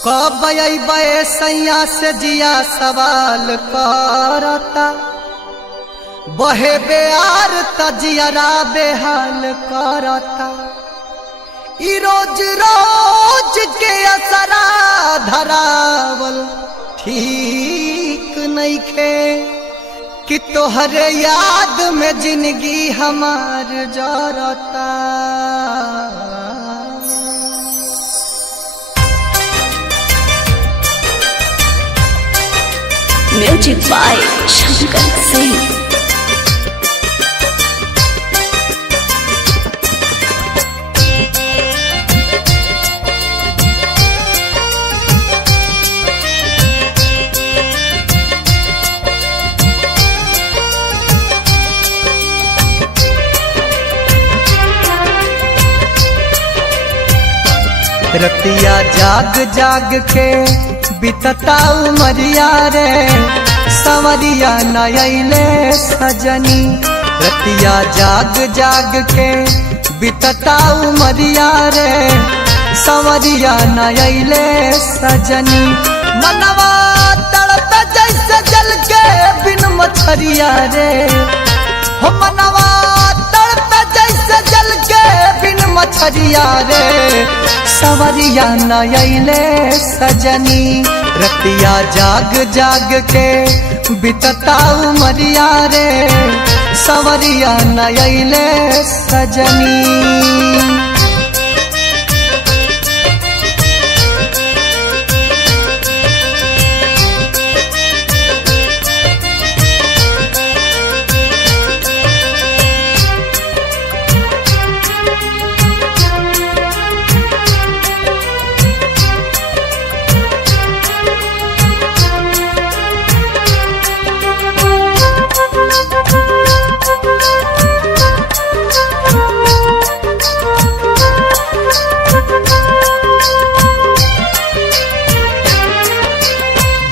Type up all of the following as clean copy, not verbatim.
कब अइबे सैया से जिया सवाल करता, बहे बेआर तजियरा बेहाल करता। ई रोज रोज के असरा धरावल ठीक नइखे कि तोहरे याद में जिंदगी हमार जरता। Music by Shankar Singh. रतिया जाग जाग के बितता उमरिया रे, सवरिया नयले सजनी। रतिया जाग जाग के बितता उमरिया रे, सवरिया नयले सजनी। मनवा तड़प जैसे जल के बिन मछरिया रे, हो मनवा तड़प जैसे जल के बिन मछरिया रे, सवरिया नयले सजनी। रतिया जाग जाग के बितता उमरिया रे, सवरिया नयले सजनी।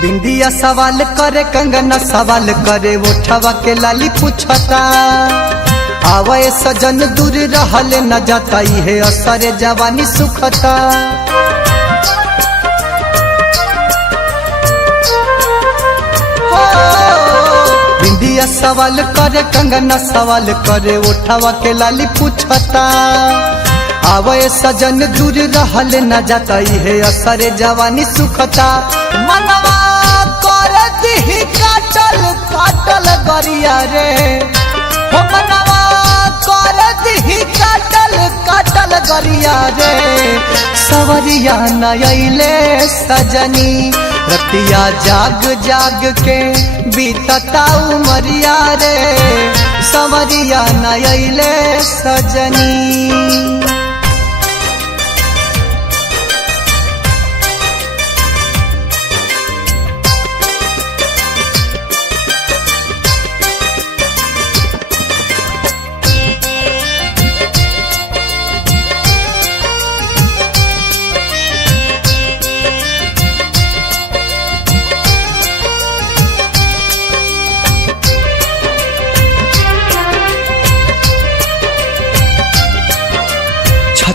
बिंदिया सवाल करे, कंगना सवाल करे, उठवा के लाली पूछता। आवे सजन दूर रहल न जाता, है असरे जवानी सुखता। बिंदिया सवाल करे, कंगना सवाल करे, उठवा के लाली पूछता। आवे सजन दूर रहल न जाता, है असरे जवानी सुखता। मनवा ही काटल काटल गरिया रे, हो मनवा कर ही काटल काटल गरिया रे, सवरिया नयले सजनी। रतिया जाग जाग के बीतता उमरिया रे, सवरिया नयले सजनी।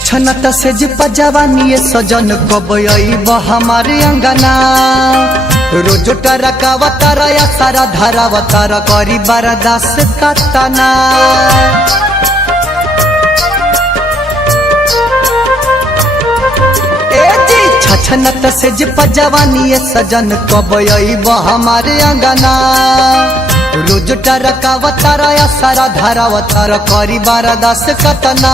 छनत से जिपा जवानी सजन कब अइब हमारे अंगना। रोज टरकावतार या सारा धारावतार करी बरदास कतना। छनत से जिपा जवानी सजन कब अइब हमारे अंगना। रोज टरकावतार या सारा धारावतार करी बरदास कतना।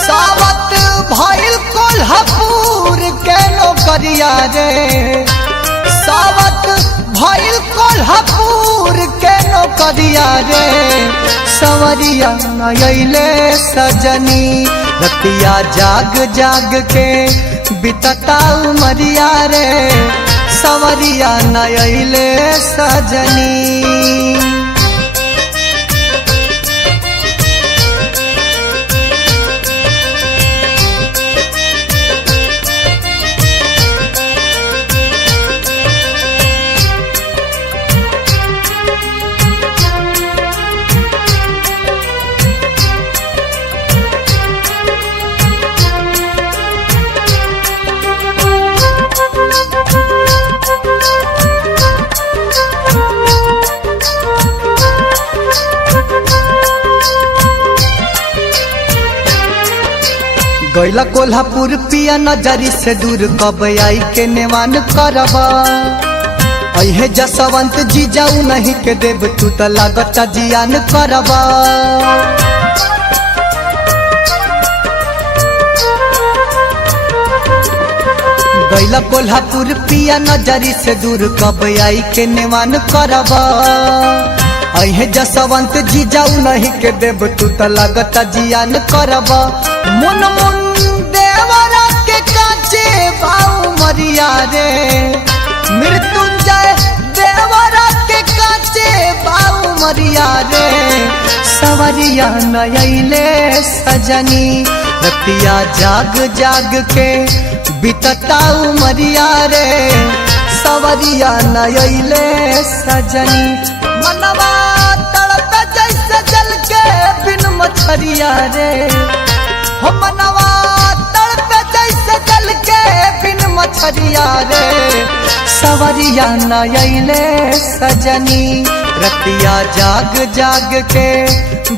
सावत भइल कोल्हापुर के नौकरिया रे, सावत भइल कोल्हापुर के नौकरिया रे, सवरिया नयले सजनी। रतिया जाग जाग के बितता उमरिया रे, सवरिया नयले सजनी। गैला कोल्हापुर पिया नजरी से दूर कब आई के नेवान करबा अहे जसवंत जी जाऊ नहीं के देव तू तो लागता जियान करबा गैला कोल्हापुर पिया नजरी से दूर कब आई के नेवान करबा अहे जसवंत जी जाऊ नहीं के देव तू तो लागता जियान करबा मुन मुन देवरा के काचे बाऊ मरिया रे मृत्युंजय देवरा के काचे बाऊ मरिया रे सवरिया नयले सजनी रतिया जाग जाग के बितताऊ मरिया रे सवरिया नयले सजनी मनवा तड़प जैसे जल के बिन मछरिया रे हो मनवा तड़प जैसे जल के बिन मछरिया रे सवरिया नयले सजनी रतिया जाग जाग के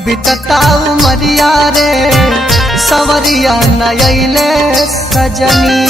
बितताऊ मरिया रे सवरिया नयले सजनी।